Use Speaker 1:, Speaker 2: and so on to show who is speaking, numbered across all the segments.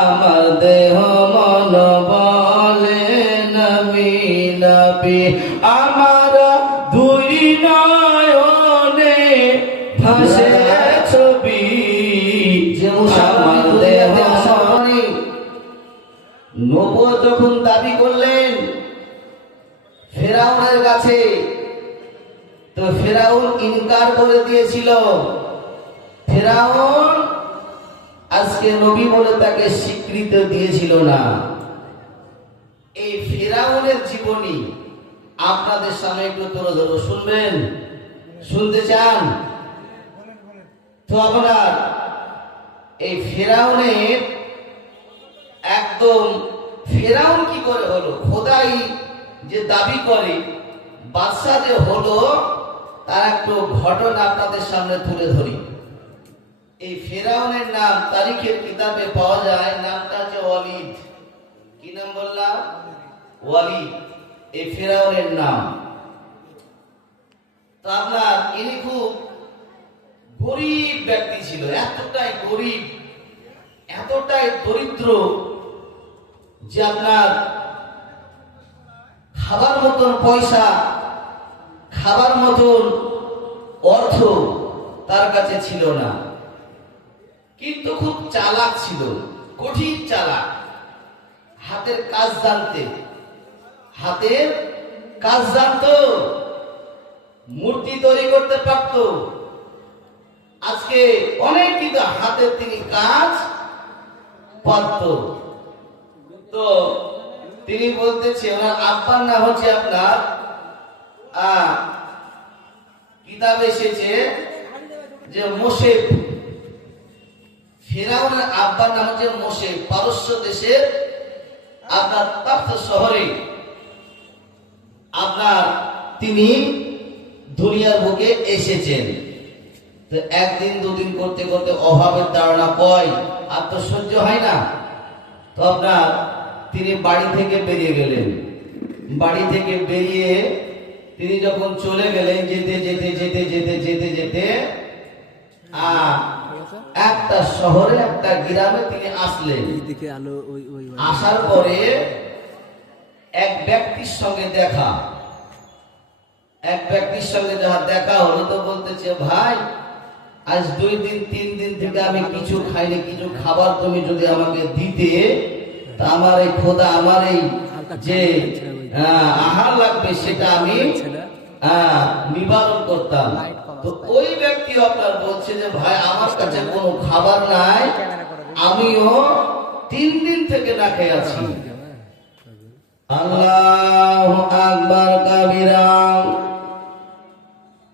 Speaker 1: আমার দেহ মন বলে নবী আমার দুই নয়নে ছবি। আমার দেহ
Speaker 2: যখন দাবি করলেন ফেরাউনের কাছে, তো ফেরাউন ইনকার করে দিয়েছিল। ফেরাউন আজকে নবী বলে তাকে স্বীকৃতি দিয়েছিল না। এই ফেরাউনের জীবনী আপনাদের সামনে একটু তুলে ধরো শুনবেন? শুনতে চান? তো আপনার এই ফেরাউনের একদম ফেরাউন কি করে হলো? খোদাই যে দাবি করে, বাদশাহ যে হলো, তার একটু ঘটনা আপনাদের সামনে তুলে ধরি। এই ফেরাউনের নাম, তারিখের কিতাবে পাওয়া যায়, নামটা হচ্ছে ওয়ালিদ। কি নাম বললাম? ওয়ালিদ। এই ফেরাউনের নাম। তো আপনার, ইনি খুব গরিব ব্যক্তি ছিল, এতটাই গরিব, এতটাই দরিদ্র যে আপনার খাবার মতন পয়সা, খাবার মতন অর্থ তার কাছে ছিল না। কিন্তু খুব চালাক ছিল, কঠিন চালাক। হাতের কাজ জানতে। হাতের কাজ জানতো। মূর্তি তৈরি করতে পারতো। আজকে অনেক কিন্তু হাতের তিনি কাজ পারত। তো তিনি বলতেছে, ওনার আব্বার নাম হচ্ছে আপনার কিতাব এসেছে যে মোশেফ ফেরাউনের আব্বার নাম হচ্ছে মোশেফ পারস্য দেশের আপনার তপ্ত শহরে আপনার তিনি দুনিয়ার বুকে এসেছেন। তো একদিন, দুদিন করতে করতে অভাবের ধারণা কয়, আর তো সহ্য হয় না। তো আপনার তিনি বাড়ি থেকে বেরিয়ে গেলেন। বাড়ি থেকে বেরিয়ে তিনি যখন চলে গেলেন, যেতে যেতে যেতে যেতে যেতে যেতে একটা শহরে একটা গ্রামে তিনি আসলেন। আসার পরে এক ব্যক্তির সঙ্গে দেখা। এক ব্যক্তির সঙ্গে যাহা দেখা হলো তো বলতেছে ভাই আজ দুই দিন তিন দিন থেকে আমি কিছু খাইনি কিছু খাবার তুমি যদি আমাকে দিতে তা আমার এই খোদা আমার এই যে আহার লাগবে সেটা আমি নিবারণ করতাম। তো ওই ব্যক্তি আপনার বলছে যে, ভাই, আমার কাছে কোনো খাবার নাই। আমিও তিন দিন থেকে না খেয়ে আছি। আল্লাহ আকবার কাবিরা।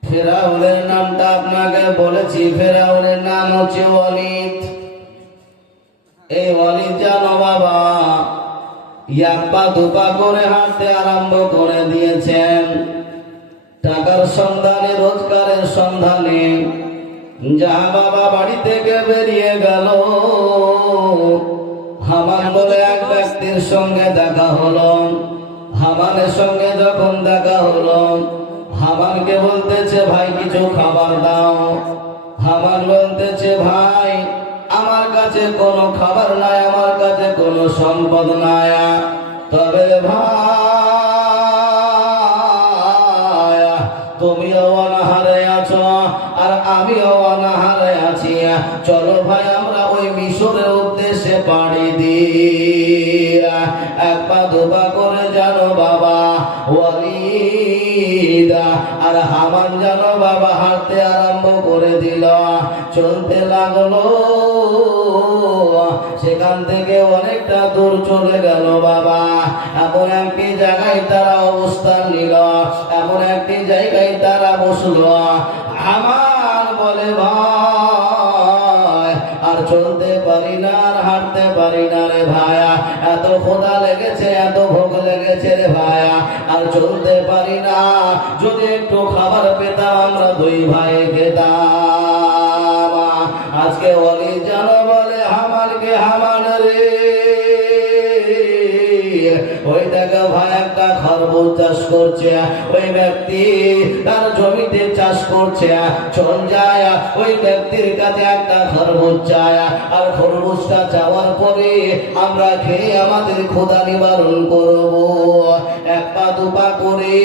Speaker 2: ফেরাউনের নামটা আপনাকে বলেছি। ফেরাউনের নাম হচ্ছে ওয়ালিদ। এই ওয়ালিদ জানো বাবা ইয়াপ্পা দুপা করে হাঁটতে আরম্ভ করে দিয়েছেন। টাকার সন্ধানে রোজগারের সন্ধানে যা বাবা বাড়ি থেকে বেরিয়ে গেল, হামান বলে এক ব্যক্তির সঙ্গে দেখা হলো। হামানের সঙ্গে যখন দেখা হলো, হামানকে বলতেছে, ভাই, কিছু খাবার দাও। হামান বলতেছে, ভাই, আমার কাছে কোনো খাবার নাই, আমার কাছে কোনো সম্পদ নাই। তবে ভাই আমিও অনাহারে আছি। চলো ভাই, আমরা ওই মিশরের উদ্দেশ্যে পাড়ি দিই। এক পা করে জানো বাবা ওয়ালিদা, আর হামান জানো বাবা হাঁটতে আরম্ভ করে দিল। চলতে লাগল। সেখান থেকে অনেকটা দূর চলে গেল বাবা। এমন একটি জায়গায় তারা অবস্থান নিল। এমন একটি জায়গায় তারা বসল। আমার বলে, ভাই, আর চলতে পারি না, আর হাঁটতে পারি না রে ভায়া। এত খোদা লেগেছে, এত ভোগ লেগেছে রে ভায়া। আর চলতে পারি না, যদি একটু খাবার পেতাম আমরা দুই ভাই খেতাম আজকে অলি দেখা ভাই একটা খরগোশ চাষ করছে, ওই ব্যক্তি তার জমিতে চাষ করছে ওই ব্যক্তির কাছে একটা খরগোশ আর খরগোশটা পরে আমরা খেয়ে আমাদের নিবারণ করব। এক পা করে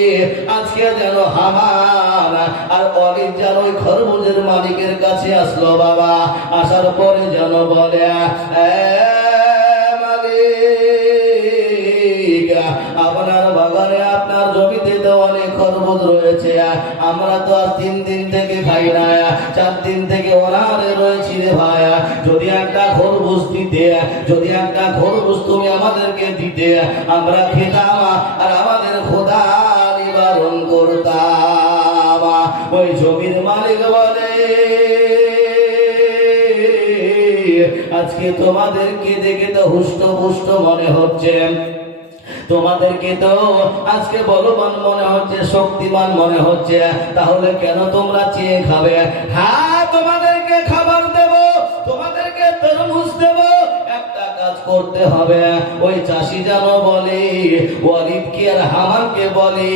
Speaker 2: আজকে যেন হামান আর অনেক যেন ওই খরগোশের মালিকের কাছে আসলো বাবা, আসার পরে যেন বলে, "এ বাগানে আপনার জমিতে তো অনেক খরগোশ রয়েছে। আমরা তো আর তিন দিন থেকে খাই না। চার দিন থেকে অনাহারে রয়েছি রে ভাই। যদি একটা খরগোশ দিতে, যদি একটা খরগোশ তুমি আমাদেরকে দিতে, আমরা খেতাম আর আমাদের খোদা নিবারণ করতাম। ওই জমির মালিক বলে, আজকে তোমাদেরকে দেখে তো হুষ্ট পুষ্ট মনে হচ্ছে। তোমাদেরকে তো আজকে বলবান মনে হচ্ছে, শক্তিমান মনে হচ্ছে। তাহলে কেন তোমরা চেয়ে খাবে? হ্যাঁ তোমাদেরকে খাবার দেব, তোমাদেরকে তরমুজ দেব করতে হবে। ওই চাষি যেন বলে ওয়ালিদকে আর হামানকে বলে,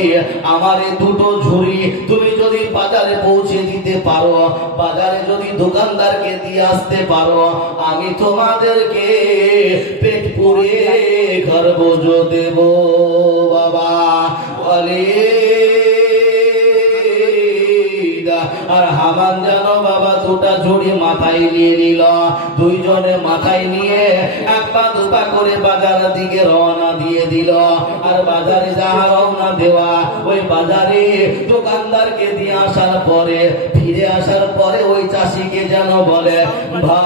Speaker 2: আমার দুটো ঝুড়ি তুমি যদি বাজারে পৌঁছে দিতে পারো, বাজারে যদি দোকানদারকে দিয়ে আসতে পারো, আমি তোমাদেরকে পেট পুড়ে খরগোজ দেব, বাবা। বলে আর হামান যেন বাবা দুটা ঝুড়ি মাথায় নিয়ে নিল। দুইজনে মাথায় নিয়ে এক পা দুপা করে বাজার দিকে রওনা দিয়ে দিল। আর বাজারে যাহা রওনা দেওয়া, ওই বাজারে দোকানদারকে দিয়ে আসার পরে, ফিরে আসার পরে ওই চাষিকে যেন বলে, ভাই,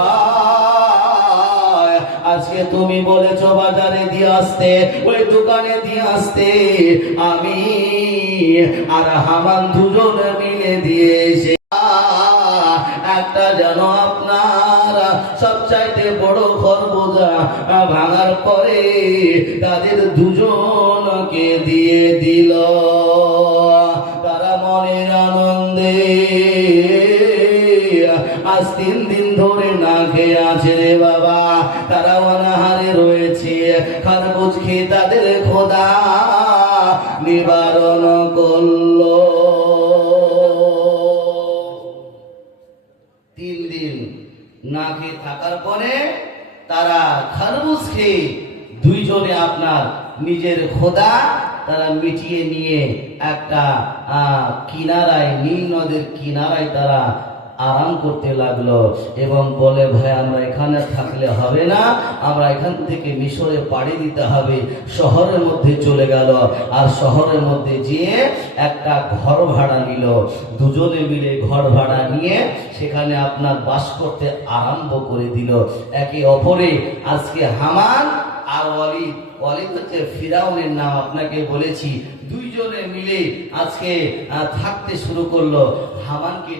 Speaker 2: আজকে তুমি বলেছ বাজারে দিয়ে আসতে, ওই দোকানে দিয়ে আসতে আমি আর হামান দুজনে মিলে দিয়েছে একটা যেন আপনার সবচাইতে বড় খরবোজা ভাঙার পরে তাদের দুজনকে দিয়ে দিল। তারা মনের আনন্দে আজ তিন দিন ধরে না খেয়ে আছে রে বাবা। তারা অনাহারে রয়েছে। খরগোজ খেয়ে তাদের খোদা নিবারণ করল। থাকার পরে তারা খরবুজ খেয়ে দুইজনে আপনার নিজের খোদা, তারা মিটিয়ে নিয়ে একটা কিনারায়, নীল নদের কিনারায় তারা আরাম করতে লাগল এবং বলে, ভাই, আমরা এখানে থাকলে হবে না। আমরা এখান থেকে মিশরে পাড়ি দিতে হবে। শহরের মধ্যে চলে গেল। আর শহরের মধ্যে যেয়ে একটা ঘর ভাড়া নিল। দুজনে মিলে ঘর ভাড়া নিয়ে সেখানে আপনার বাস করতে আরম্ভ করে দিল। একে অপরে আজকে হামান আর ওয়ালিদ ওয়ালিদ হচ্ছে ফিরাউনের নাম আপনাকে বলেছি। দুইজনে মিলে আজকে থাকতে শুরু করল। হামানকে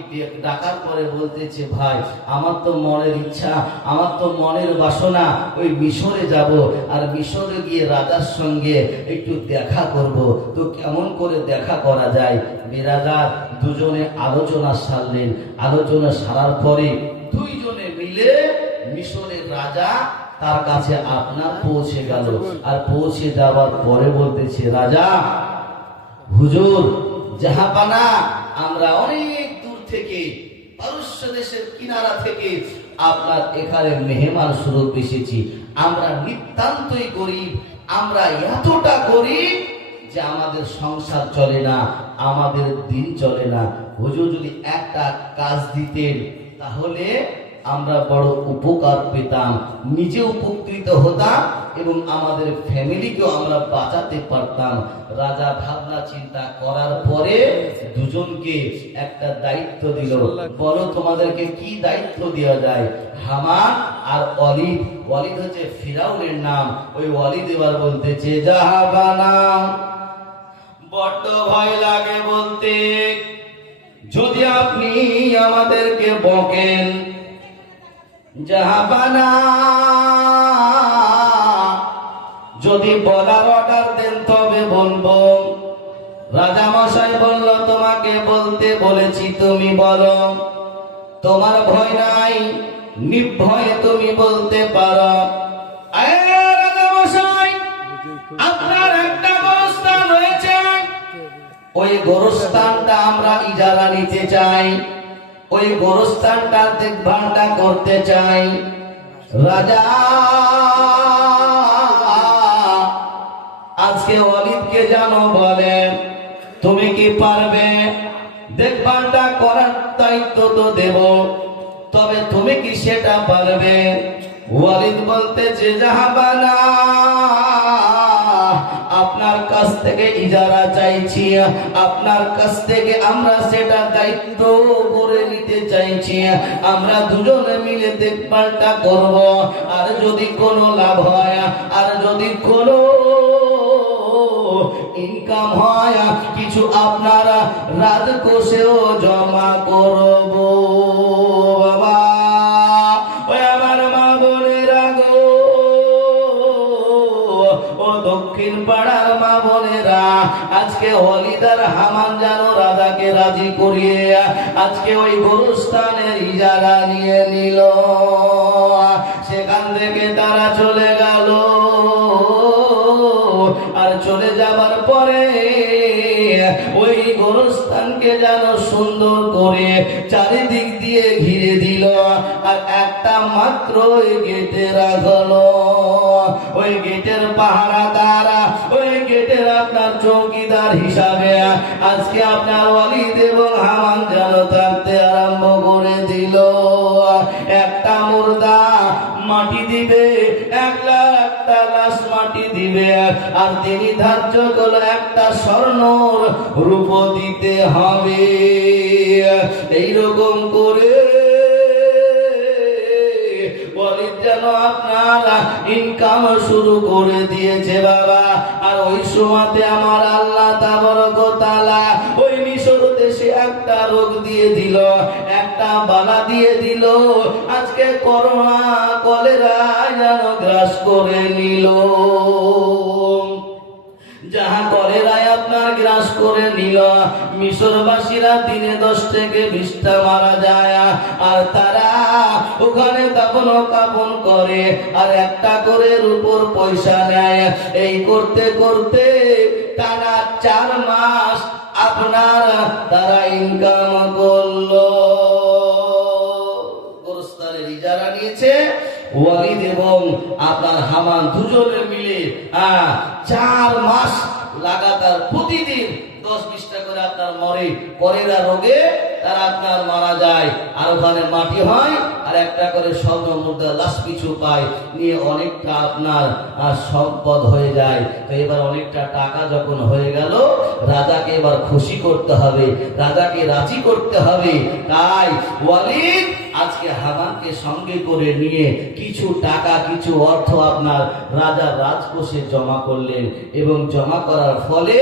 Speaker 2: ডাকার পরে বলতেছে, ভাই, আমার তো মনের ইচ্ছা, আমার তো মনের বাসনা, ওই মিশরে যাব আর মিশরে গিয়ে রাজার সঙ্গে একটু দেখা করব। তো কেমন করে দেখা করা যায়? বিরাজার দুজনে আলোচনা সারলেন। আলোচনা সারার পরে দুইজনে মিলে মিশরের রাজা তার কাছে আপনার পৌঁছে গেল। আর পৌঁছে যাওয়ার পরে বলতেছে, রাজা, হুজুর জাহাপানা আমরা অনেক দূর থেকে, পারস্য দেশের কিনারা থেকে আপনার এখানে মেহমান স্বরূপ এসেছি। আমরা নিতান্তই গরিব, আমরা এতটা গরিব যে আমাদের সংসার চলে না, আমাদের দিন চলে না। হুজুর যদি একটা কাজ দিতেন, তাহলে আমরা বড় উপকার পেতাম নিজে উপকৃত হতাম এবং আমাদের ফ্যামিলিকেও আমরা বাঁচাতে পারতাম। রাজা ভাবনা চিন্তা করার পরে দুজনকে একটা দায়িত্ব দিল। বলো তোমাদেরকে কি দায়িত্ব দেওয়া যায়? হামান আর অলিদ অলিদ হচ্ছে ফিরাউনের নাম। ওই অলিদ এবার বলতেছে জাহাবানা বড্ড ভয় লাগে বলতে। যদি আপনি আমাদেরকে বকেন জাহাবানা যদি বলার অর্ডার দেন তবে বলব। রাজা মশাই বলল, তোমাকে বলতে বলেছি, তুমি বলো। তোমার ভয় নাই, নির্ভয়ে তুমি বলতে পারো। আপনার একটা গোরস্থান রয়েছে ওই গোরস্থানটা আমরা ইজারা নিতে চাই। ওই গোরস্থানটা দেখভালটা করতে চাই। রাজা, আজকে অলিদকে জানো বলে, তুমি কি পারবে? দেখভালটা করার দায়িত্ব তো দেব, তবে তুমি কি সেটা পারবে? ওয়ালিদ বলতে, যে জাহাবানা থেকে ইজারা চাইছি, আপনার কাছ থেকে আমরা সেটা দায়িত্ব করে নিতে চাইছি। আমরা দুজনে মিলে দেখভালটা করব, আর যদি কোনো লাভ হয়, আর যদি কোনো ইনকাম হয়, কিছু আপনারা রাজকোষেও হলিদার যেন রাজাকে রাজি করিয়ে আজকে ওই গরুস্থানের ইজারা নিয়ে নিল। সেখান থেকে তারা চলে গেল। আর চলে যাবার পরে ওই গোরস্থানকে যেন সুন্দর করে চারিদিক দিয়ে ঘিরে দিল। আর একটা মাত্র গেটে রাখল ওই গেটের পাহারা দ্বারা ওই গেটের আপনার চৌকিদার হিসাবে আজকে আপনার ওয়ালিদ এবং হামান যেন থাকতে আরম্ভ করে দিল। একটা মুর্দা মাটি দিবে দিবে, আর তিনি ধার্য করল একটা স্বর্ণ রূপ দিতে হবে। এইরকম করে যেন আপনারা। ইনকাম শুরু করে দিয়েছে বাবা। আর ওই সময়তে আমার আল্লাহ তাবরকতালা ওই মিশর দেশে একটা রোগ দিয়ে দিল, একটা বালা দিয়ে দিল। আজকে করোনা, কলেরা যেন গ্রাস করে নিল। আপনার গ্রাস করে নিল মিশরবাসীরা দিনে দশ থেকে বিশটা মারা যায়। আর তারা ওখানে দাপন কাপন করে আর একটা করে রূপোর পয়সা নেয়। এই করতে করতে তারা চার মাস আপনার তারা ইনকাম করল। এবং আপনার হামান দুজনে মিলে চার মাস লাগাতার প্রতিদিন দশ বিশটা করে আপনার মরে কলেরা রোগে তারা আপনার মারা যায়। আর ওখানে মাটি হয় আর একটা করে স্বর্ণ মুদ্রা লাশ পিছু পায় নিয়ে অনেকটা আপনার সম্পদ হয়ে যায়। তো এবার অনেকটা টাকা যখন হয়ে গেল, রাজাকে এবার খুশি করতে হবে, রাজাকে রাজি করতে হবে। তাই ওয়ালিদ আজকে হামানকে সঙ্গে করে নিয়ে কিছু টাকা, কিছু অর্থ আপনার রাজার রাজকোষে জমা করলেন এবং জমা করার ফলে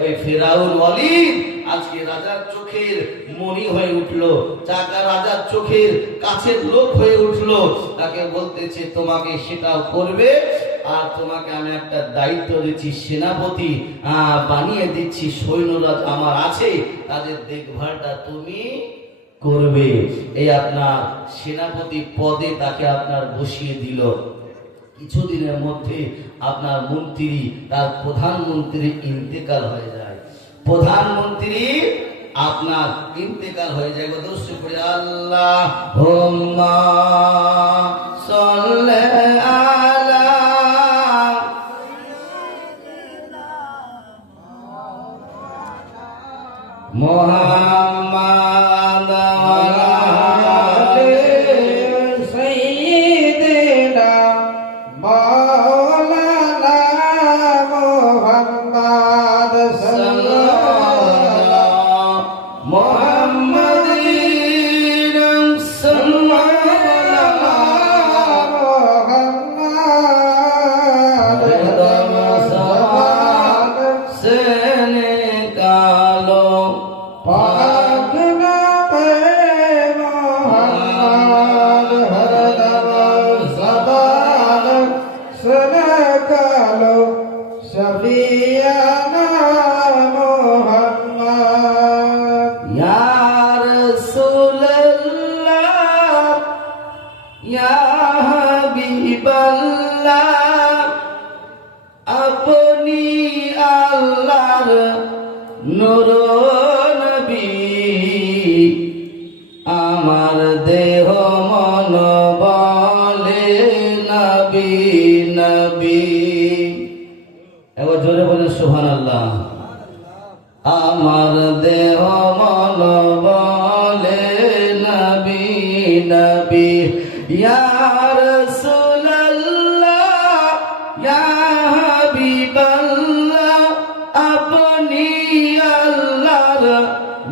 Speaker 2: ওই ফেরাউন ওয়ালিদ আজকে রাজার চোখের মনি হয়ে উঠল। টাকা রাজার চোখের কাছের লোক হয়ে উঠল, তাকে বলতেছে, তোমাকে সেটাও করবে আর তোমাকে আমি একটা দায়িত্ব দিচ্ছি, সেনাপতি বানিয়ে দিচ্ছি সৈন্যরাজ আমার আছে, তাদের দেখভালটা তুমি করবে। এই আপনার সেনাপতি পদে তাকে আপনার বসিয়ে দিল। কিছুদিনের মধ্যে আপনার মন্ত্রী, তার প্রধানমন্ত্রী ইন্তেকাল হয়ে যায়। প্রধানমন্ত্রী আপনার ইন্তেকাল হয়ে যায়। করে আল্লাহ। হোম্মা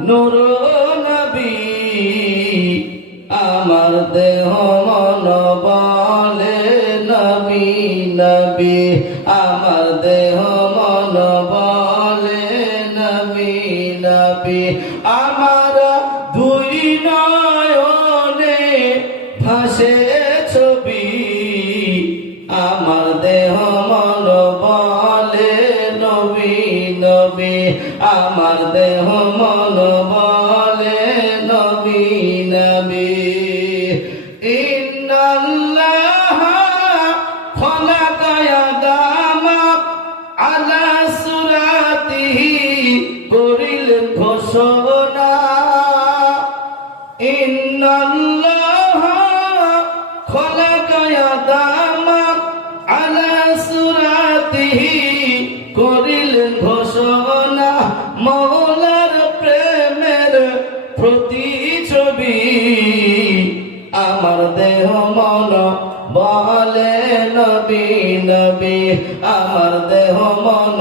Speaker 2: নূর ইন্নাল্লাহ খলাকা আদামা আলা সুরাতিহি, করিল ঘোষণা মৌলার প্রেমের প্রতিছবি আমার দেহ মন বলে নবী নবী, আমার দেহ মন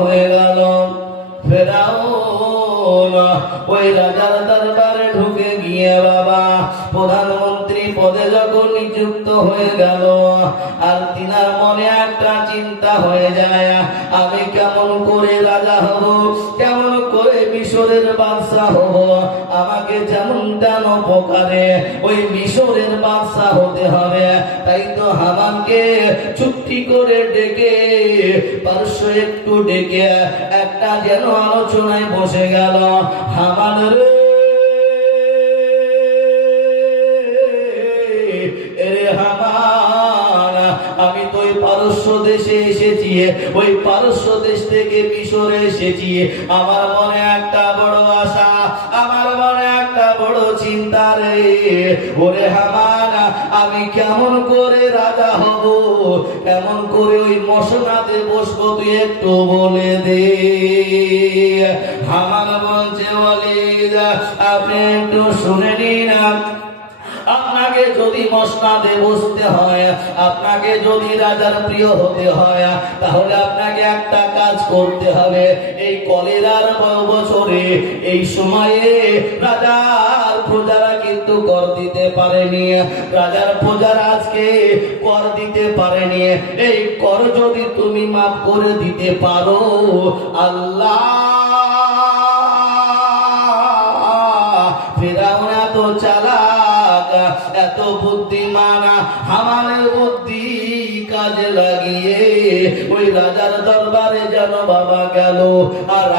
Speaker 2: হয়ে গেল। ওই রাজার দরবারে ঢুকে গিয়ে বাবা, প্রধানমন্ত্রী পদে যখন নিযুক্ত হয়ে গেল, আর তিনার মনে একটা চিন্তা হয়ে যায়, আমি কেমন করে রাজা হব? মিশরের বাদশাহ হব। আমাকে যেমন তেন ওই মিশরের বাদশাহ হতে হবে। তাই তো হামানকে চুক্তি করে ডেকে পার্শ্ব একটু ডেকে, একটা যেন আলোচনায় বসে গেল। হামান এসেছি ওই পারস্য দেশ থেকে মিশরে এসেছি আমার মনে একটা বড় আশা, আমার মনে একটা বড় চিন্তা রে। ওরে আমি কেমন করে রাজা হব? কেমন করে ওই মশনাতে বসবো তুই একটু বলে দে। হামান বলছে বলি আপনি একটু শুনে নিন আপনাকে যদি মসনাদে বসতে হয়, আপনাকে যদি রাজার প্রিয় হতে হয়, তাহলে আপনাকে একটা কাজ করতে হবে। এই কলেরার বছরে, এই সময়ে রাজার প্রজারা কিন্তু কর দিতে পারেনি। রাজার প্রজারা আজকে কর দিতে পারেনি। এই কর যদি তুমি মাফ করে দিতে পারো, আল্লাহ কেন বাবা গেল। আর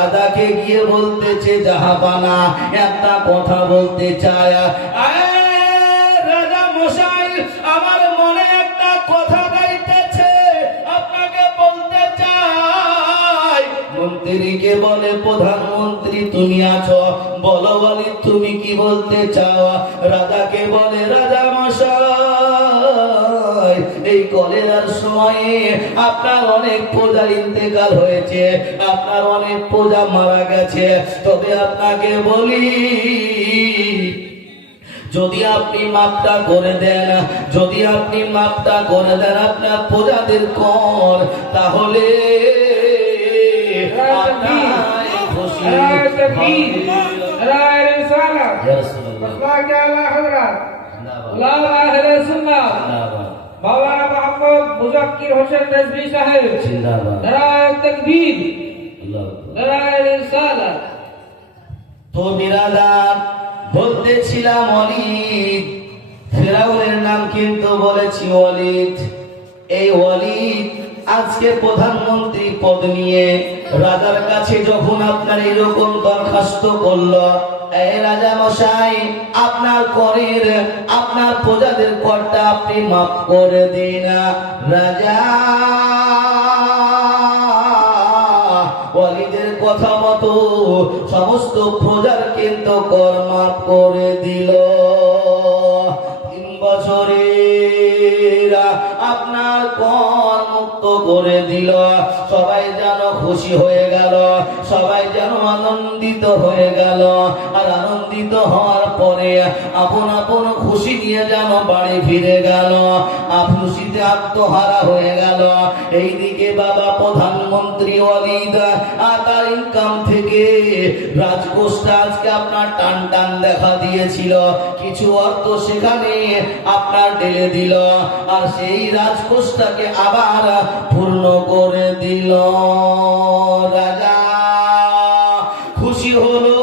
Speaker 2: গিয়ে বলতেছে জাহাপানা একটা কথা বলতে চায়। মন্ত্রীকে বলে, প্রধানমন্ত্রী, তুমি আছো। বলো বলি, তুমি কি বলতে চাও? রাজাকে বলে এই কলেরার সময়ে আপনার অনেক প্রজার ইন্তেকাল হয়েছে আপনার অনেক প্রজা মারা গেছে। তবে আপনাকে বলি যদি আপনি মাপটা করে দেন যদি আপনি মাপটা করে দেন আপনার প্রজাদের কর তাহলে খুশি
Speaker 3: মাওলানা মোহাম্মদ মুজাক্কির হোসেন রিজভী সাহেব।
Speaker 2: জিন্দাবাদ।
Speaker 3: নারায়ে তাকবীর।
Speaker 2: আল্লাহু আকবার।
Speaker 3: নারায়ে রিসালাত।
Speaker 2: তো বিরাদার বলতেছিলাম অলিদ। ফেরাউনের নাম কিন্তু বলেছি অলিদ। এই অলিদ আজকে প্রধানমন্ত্রী পদ নিয়ে রাজার কাছে যখন আপনার এরকম দরখাস্ত করল এই রাজা মশাই, আপনার করের, আপনার প্রজাদের করটা আপনি মাফ করে দিন রাজা ওয়ালিদের কথা মতো সমস্ত প্রজার কিন্তু কর মাফ করে দিল। আপনার কর মুক্ত করে দিল। সবাই যেন খুশি হয়ে গেল, সবাই যেন আনন্দিত হয়ে গেল। আর আনন্দিত হওয়ার পরে আপন আপন খুশি নিয়ে যেন বাড়ি ফিরে গেল। আর খুশিতে আত্মহারা হয়ে গেল। এইদিকে বাবা প্রধানমন্ত্রী অলিদ তার ইনকাম থেকে রাজকোষটা আজকে আপনার টান টান দেখা দিয়েছিল। কিছু অর্থ সেখানে আপনার ঢেলে দিল, আর সেই রাজকোষটাকে আবার পূর্ণ করে দিল। রাজা, খুশি হলো।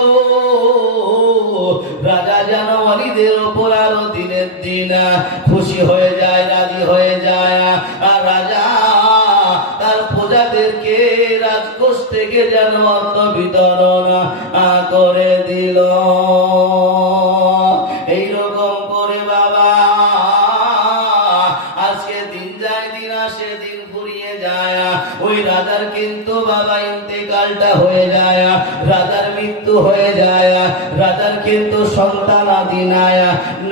Speaker 2: রাজা যেন অলিদের ওপর আরও দিনের দিন খুশি হয়ে যায়। রাজার মৃত্যু হয়ে যায়, রাজার কিন্তু সন্তান আদি নাই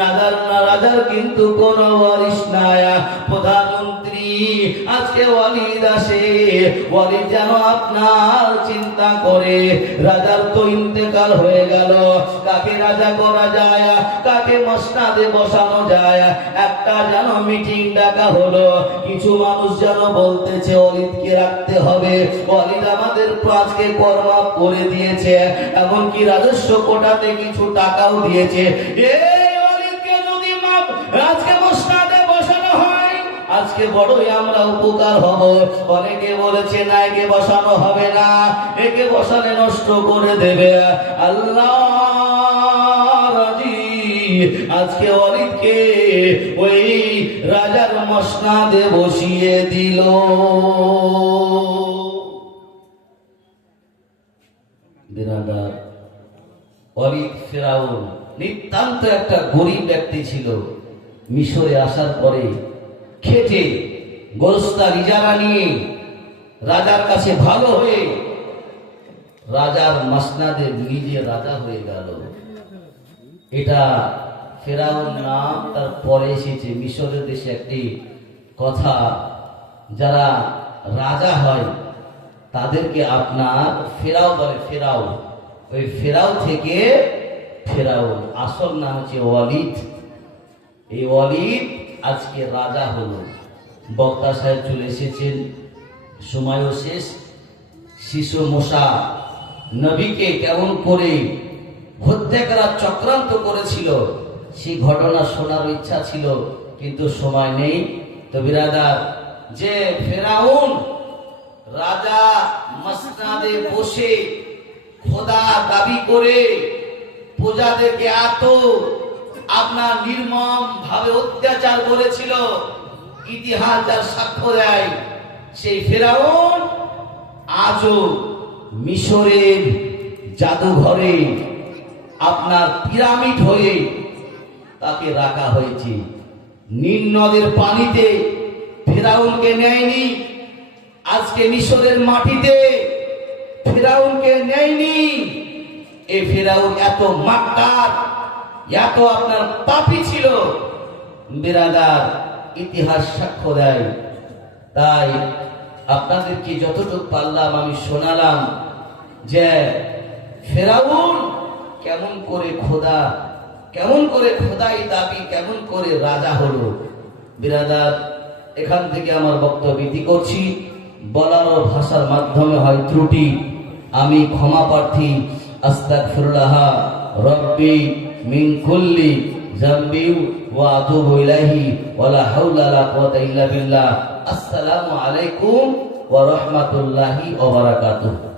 Speaker 2: রাজার রাজার কিন্তু কোন ওয়ারিশ নাই। প্রধানমন্ত্রী আজকে ওয়ালিদ আসে। ওয়ালিদ যেন আপনার চিন্তা করে। রাজার তো ইন্তেকাল হয়ে গেল। কাকে রাজা করা যায়? কাকে মসনাদে বসানো যায়? একটা যেন মিটিং ডাকা হলো। কিছু মানুষ যেন বলতেছে অলিদকে রাখতে হবে। অলিদ আমাদের আজকে কর্মাপ করে দিয়েছে। এমনকি রাজস্ব কোটাতে কিছু টাকাও দিয়েছে। এই আজকে বড়ই আমরা উপকার হব। অনেকে বলেছে, না, একে বসানো হবে না। একে বসালে নষ্ট করে দেবে। আল্লাহ আজকে অলিদকে ওই রাজার মসনাদে বসিয়ে দিল। নিতান্ত একটা গরিব ব্যক্তি ছিল। মিশরে আসার পরে খেটে গোরস্তার ইজারা নিয়ে রাজার কাছে ভালো হয়ে রাজার মাসনাদে নিজে রাজা হয়ে গেল। এটা ফেরাউন নাম, তার পরে এসেছে মিশরের দেশে একটি কথা। যারা রাজা হয়, তাদেরকে আপনার ফেরাও বলে ফেরাও ওই ফেরাও থেকে ফেরাউন। আসল নাম হচ্ছে ওয়ালিদ। এই ওয়ালিদ আজকে রাজা হলো। বক্তা সাহেব চলে এসেছেন। সময়ও শেষ। শিশু মশা নবীকে কেমন করে হত্যা করার চক্রান্ত করেছিল সেই ঘটনা শোনার ইচ্ছা ছিল, কিন্তু সময় নেই। তো বিরাদার যে ফেরাউন রাজা মসনাদে বসে খোদা দাবি করে প্রজাদেরকে এত আপনার নির্মম ভাবে অত্যাচার করেছিল, ইতিহাস যার সাক্ষ্য দেয়, সেই ফেরাউন আজও মিশরের জাদুঘরে আপনার পিরামিড হয়ে তাকে রাখা হয়েছে। নীল নদের পানিতে ফেরাউনকে নেয়নি, আজকে মিশরের মাটিতে ফেরাউনকে নেয়নি। এ ফেরাউন এত মাক্কার এত আপনার পাপি ছিল। বিরাদার ইতিহাস সাক্ষ্য দেয়। তাই আপনাদেরকে যতটুকু পারলাম আমি শোনালাম যে ফেরাউন কেমন করে খোদা, কেমন করে খোদাই দাবি, কেমন করে রাজা হলো। বিরাদার, এখান থেকে আমার বক্তব্য করছি। বলার ভাষার মাধ্যমে হয় ত্রুটি। আমি ক্ষমা প্রার্থী। আস্তাগফিরুল্লাহ, রব্বি। মিন কুল্লি জামবি ওয়া আতুবু ইলাইহি ওয়ালা হাওলা ওয়ালা কুওয়াতা ইল্লা বিল্লাহ। আসসালামু আলাইকুম ওয়া রাহমাতুল্লাহি ওয়া বারাকাতুহু।